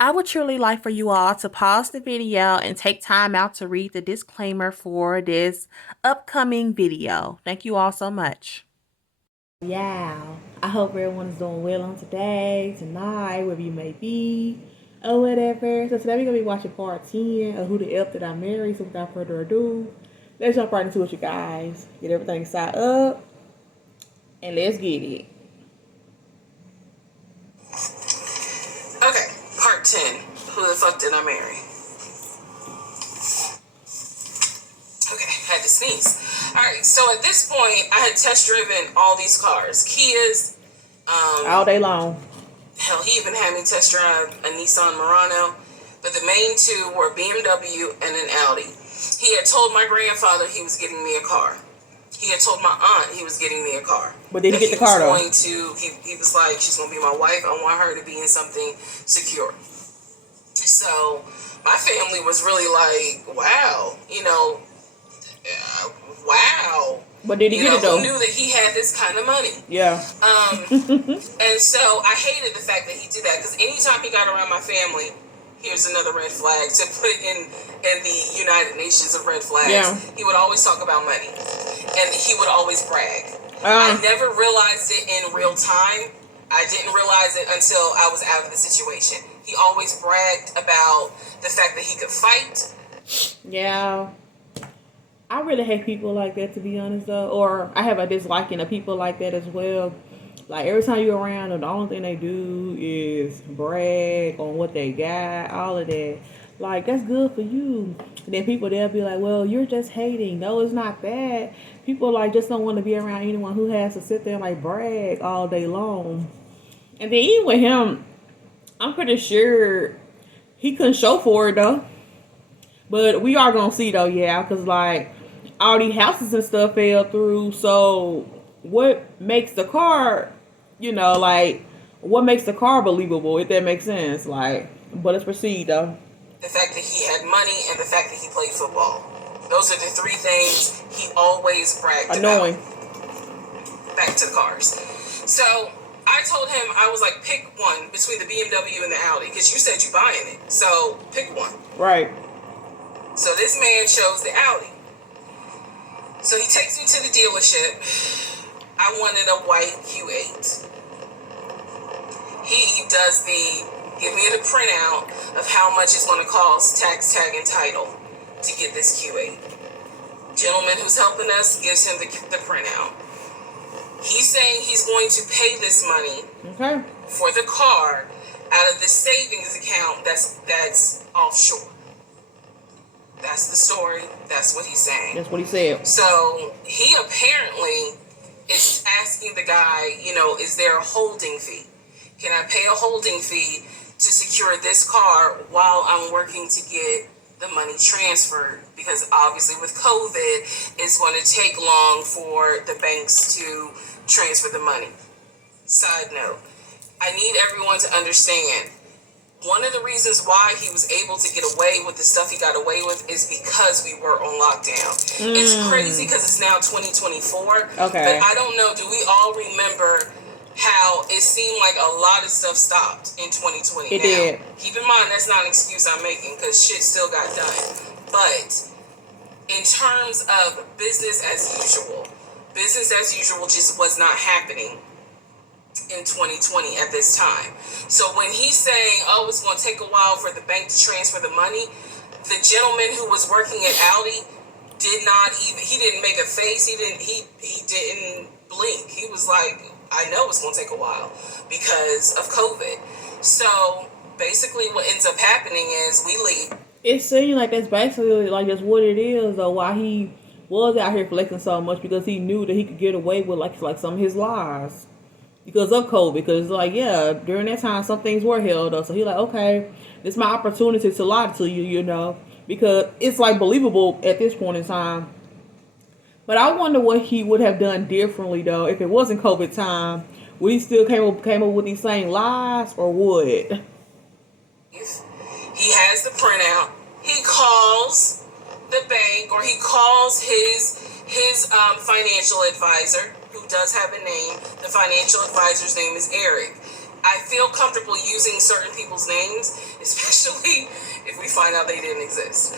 I would truly like for you all to pause the video and take time out to read the disclaimer for this upcoming video. Thank you all so much. Yeah, I hope everyone's doing well on today, tonight, wherever you may be, or whatever. So today we're gonna be watching part 10 of Who the F Did I Marry. So without further ado, let's jump right into it, you guys. Get everything set up, and let's get it. Okay, part 10. Who the fuck did I marry? Okay, had to sneeze. Alright, so at this point, I had test driven all these cars. Kias. All day long. Hell, he even had me test drive a Nissan Murano. But the main two were BMW and an Audi. He had told my grandfather he was getting me a car. He had told my aunt he was getting me a car. But did he get the car though? He was like, she's going to be my wife. I want her to be in something secure. So my family was really like, wow, wow. But did he get it though? Who knew that he had this kind of money? Yeah. And so I hated the fact that he did that, because anytime he got around my family, here's another red flag to put in the United Nations of red flags. Yeah. He would always talk about money, and he would always brag. I never realized it in real time. I didn't realize it until I was out of the situation. He always bragged about the fact that he could fight. Yeah. I really hate people like that, to be honest, though. Or I have a disliking of people like that as well. Like, every time you're around them, the only thing they do is brag on what they got, all of that. Like, that's good for you. And then people, they'll be like, well, you're just hating. No, it's not that. People, like, just don't want to be around anyone who has to sit there and, like, brag all day long. And then even with him, I'm pretty sure he couldn't show for it, though. But we are going to see, though, yeah. Because, like, all these houses and stuff fell through. So what makes the car, what makes the car believable, if that makes sense? Like, but let's proceed, though. The fact that he had money and the fact that he played football. Those are the three things he always bragged Annoying. about. Back to the cars. So I told him, I was like, pick one between the BMW and the Audi, because you said you buying it. So pick one. Right. So this man chose the Audi. So he takes me to the dealership. I wanted a white Q8. He does give me the printout of how much it's going to cost, tax, tag, and title, to get this Q8. Gentleman who's helping us gives him the printout. He's saying he's going to pay this money for the car out of the savings account that's offshore. That's the story. That's what he's saying. That's what he said. So he apparently is asking the guy, is there a holding fee? Can I pay a holding fee to secure this car while I'm working to get the money transferred? Because obviously with COVID, it's going to take long for the banks to transfer the money. Side note, I need everyone to understand, one of the reasons why he was able to get away with the stuff he got away with is because we were on lockdown. It's crazy because it's now 2024. Okay. But I don't know, do we all remember how it seemed like a lot of stuff stopped in 2020? It did. Keep in mind, that's not an excuse I'm making, because shit still got done. But in terms of business as usual just was not happening in 2020 at this time. So when he's saying, it's going to take a while for the bank to transfer the money, the gentleman who was working at Audi he didn't make a face, he didn't blink. He was like, I know it's going to take a while because of COVID. So basically what ends up happening is we leave. It seems like that's basically like that's what it is, though, why he was out here flexing so much, because he knew that he could get away with like some of his lies because of COVID. Because during that time some things were held up, so he like, okay, this is my opportunity to lie to you, because it's like believable at this point in time. But I wonder what he would have done differently, though, if it wasn't COVID time. Would he still came up with these same lies, or would? He has the printout. He calls the bank, or he calls his financial advisor, who does have a name. The financial advisor's name is Eric. I feel comfortable using certain people's names, especially if we find out they didn't exist.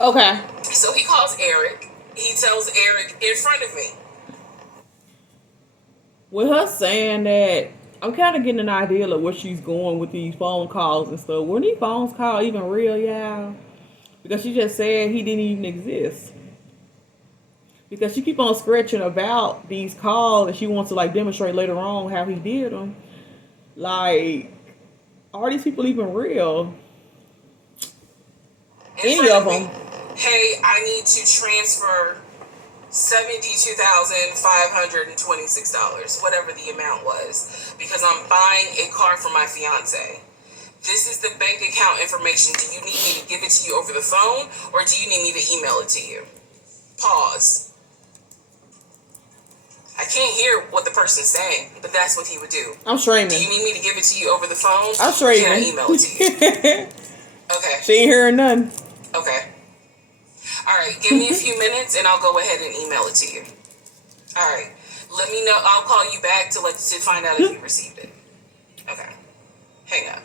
Okay. So he calls Eric. He tells Eric in front of me. With her saying that, I'm kind of getting an idea of where she's going with these phone calls and stuff. Were these phone calls even real, y'all? Because she just said he didn't even exist. Because she keep on scratching about these calls and she wants to like demonstrate later on how he did them. Like, are these people even real? Any of them? Hey, I need to transfer $72,526, whatever the amount was, because I'm buying a car for my fiance. This is the bank account information. Do you need me to give it to you over the phone, or do you need me to email it to you? Pause. I can't hear what the person's saying, but that's what he would do. I'm streaming. Do you need me to give it to you over the phone? I'm streaming. Can I email it to you? Okay. She ain't hearing nothing. Okay. All right. Give me a few minutes, and I'll go ahead and email it to you. All right. Let me know. I'll call you back to find out if you received it. Okay. Hang up.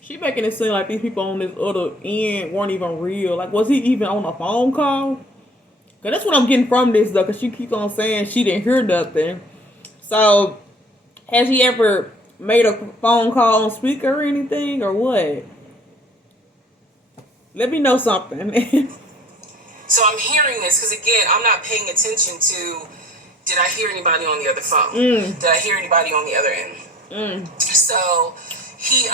She making it seem like these people on this other end weren't even real. Like, was he even on a phone call? Cause that's what I'm getting from this though. Cause she keeps on saying she didn't hear nothing. So, has he ever made a phone call on speaker or anything, or what? Let me know something. So I'm hearing this because again, I'm not paying attention to. Did I hear anybody on the other phone? Did I hear anybody on the other end? So he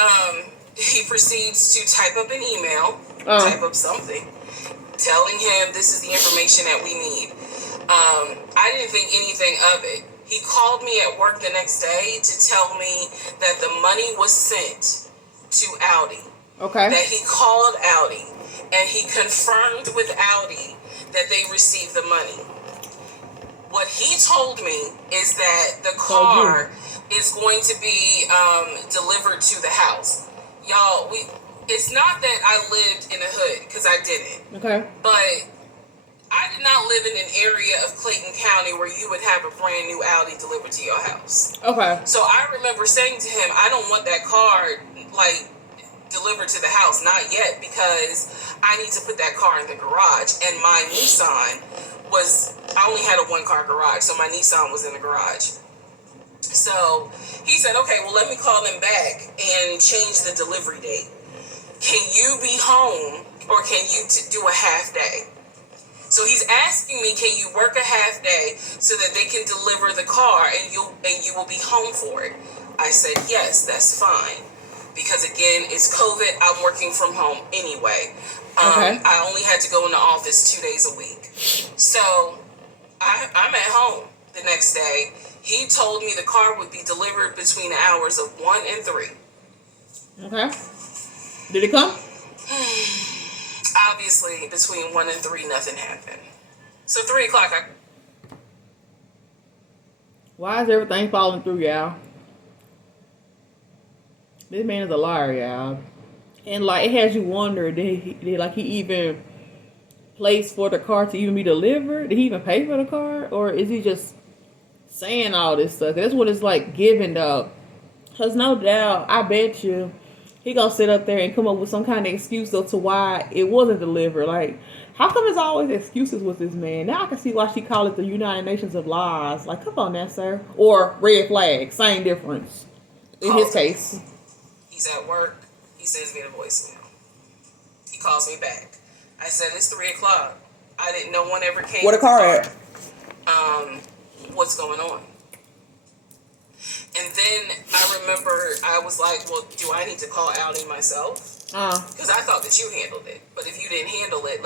proceeds to type up an email, type up something, telling him this is the information that we need. I didn't think anything of it. He called me at work the next day to tell me that the money was sent to Audi. Okay. That he called Audi and he confirmed with Audi that they received the money. What he told me is that the car is going to be delivered to the house. Y'all, it's not that I lived in a hood, because I didn't. Okay. But I did not live in an area of Clayton County where you would have a brand new Audi delivered to your house. Okay. So I remember saying to him, I don't want that car, delivered to the house. Not yet, because I need to put that car in the garage. And my Nissan I only had a one-car garage, so my Nissan was in the garage. So he said, okay, well, let me call them back and change the delivery date. Can you be home, or can you do a half day? So he's asking me, can you work a half day so that they can deliver the car and you will be home for it? I said, yes, that's fine. Because again, it's COVID. I'm working from home anyway. Okay. I only had to go in the office 2 days a week. So I'm at home the next day. He told me the car would be delivered between the hours of 1 and 3. Okay. Did it come? Obviously, between 1 and 3, nothing happened. So 3 o'clock, Why is everything falling through, y'all? This man is a liar, y'all. And it has you wonder, did he even place for the car to even be delivered? Did he even pay for the car? Or is he just saying all this stuff? That's what it's giving though. Because no doubt, I bet you, he gonna sit up there and come up with some kind of excuse as to why it wasn't delivered. How come it's always excuses with this man? Now I can see why she called it the United Nations of Lies. Come on now, sir. Or red flag, same difference. In his case. He's at work. He sends me the voicemail. He calls me back. I said, it's 3 o'clock. I didn't know one ever came. Where the car at? What's going on? And then I remember I was like, well, do I need to call Audi myself? Because I thought that you handled it. But if you didn't handle it,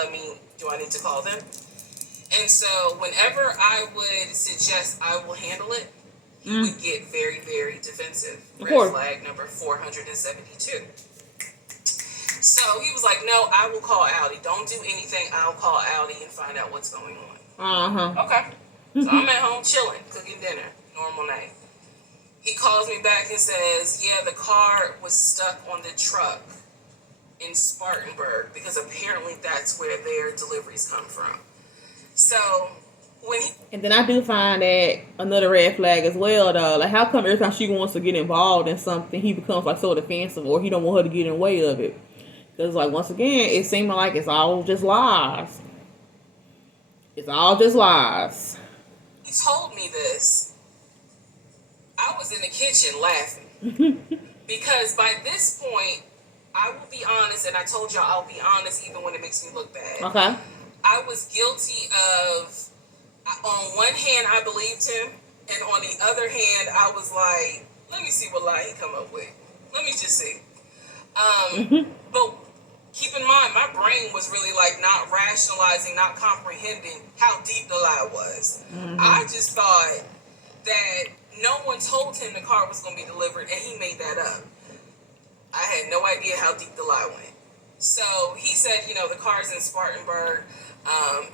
do I need to call them? And so whenever I would suggest I will handle it, he would get very, very defensive. Red flag number 472. So he was like, no, I will call Audi. Don't do anything. I'll call Audi and find out what's going on. Okay. So I'm at home chilling, cooking dinner. Normal night. He calls me back and says, yeah, the car was stuck on the truck in Spartanburg, because apparently that's where their deliveries come from. So when he And then I do find that another red flag as well, though. Like, how come every time she wants to get involved in something, he becomes like so defensive, or he don't want her to get in the way of it? Because, like, once again, it seems like it's all just lies. It's all just lies. told me this, I was in the kitchen laughing. Because by this point, I will be honest, and I told y'all I'll be honest even when it makes me look bad. Okay. I was guilty of, on one hand, I believed him, and on the other hand, I was like, let me see what lie he come up with. Let me just see. But keep in mind, my brain was really like not rationalizing, not comprehending how deep the lie was. I just thought that no one told him the car was going to be delivered, and he made that up. I had no idea how deep the lie went. So he said, the car's in Spartanburg.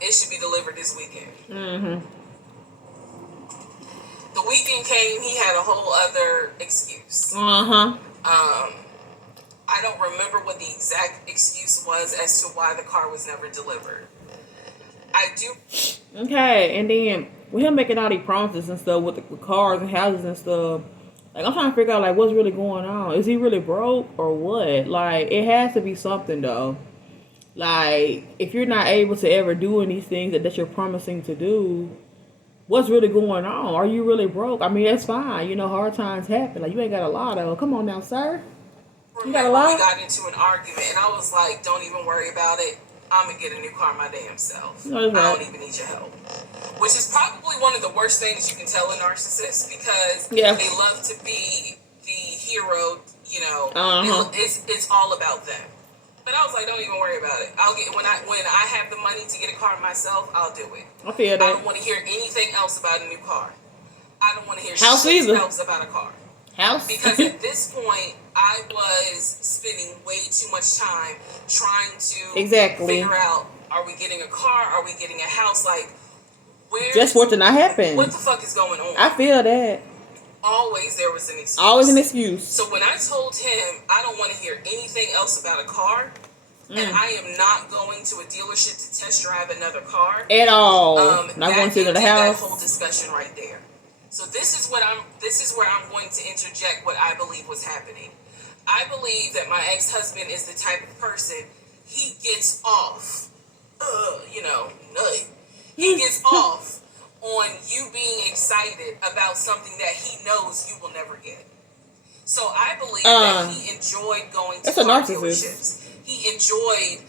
It should be delivered this weekend. The weekend came, he had a whole other excuse. I don't remember what the exact excuse was as to why the car was never delivered. I do. Okay, and then with him making all these promises and stuff with cars and houses and stuff, like, I'm trying to figure out, like, what's really going on. Is he really broke or what? Like, it has to be something, though. Like, if you're not able to ever do any things that you're promising to do, what's really going on? Are you really broke? I mean, that's fine. Hard times happen. Like, you ain't got a lot, though. Come on now, sir. You got a lot? We got into an argument, and I was like, don't even worry about it. I'm going to get a new car my damn self. No, I don't even need your help. Which is probably one of the worst things you can tell a narcissist, because they love to be the hero, it's all about them. But I was like, don't even worry about it. I'll get when I have the money to get a car myself, I'll do it. I feel that. I don't want to hear anything else about a new car. I don't want to hear shit else about a car. House? Because at this point, I was spending way too much time trying to figure out, are we getting a car? Are we getting a house? Like, where? Just what did not happen. What the fuck is going on? I feel that. Always there was an excuse. Always an excuse. So when I told him I don't want to hear anything else about a car, and I am not going to a dealership to test drive another car at all, not going to the house. That whole discussion right there. So this is where I'm going to interject what I believe was happening. I believe that my ex-husband is the type of person, he gets off, nut. He gets off on you being excited about something that he knows you will never get. So I believe that he enjoyed going to car dealerships. He enjoyed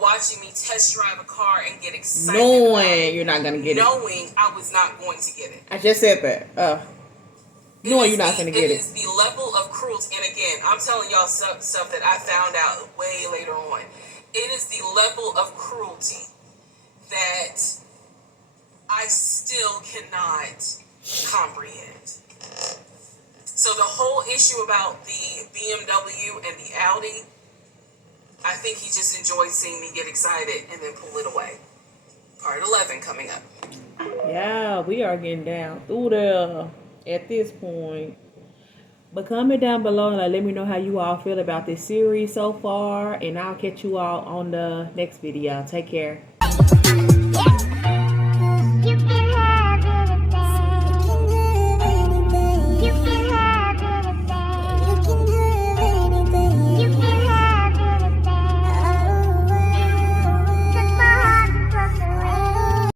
watching me test drive a car and get excited. Knowing you're not going to get it. Knowing I was not going to get it. I just said that. Knowing you're not going to get it. It is the level of cruelty. And again, I'm telling y'all stuff that I found out way later on. It is the level of cruelty that I still cannot comprehend. So the whole issue about the BMW and the Audi, I think he just enjoyed seeing me get excited and then pull it away. Part 11 coming up. Yeah, we are getting down through there at this point. But comment down below and let me know how you all feel about this series so far. And I'll catch you all on the next video. Take care.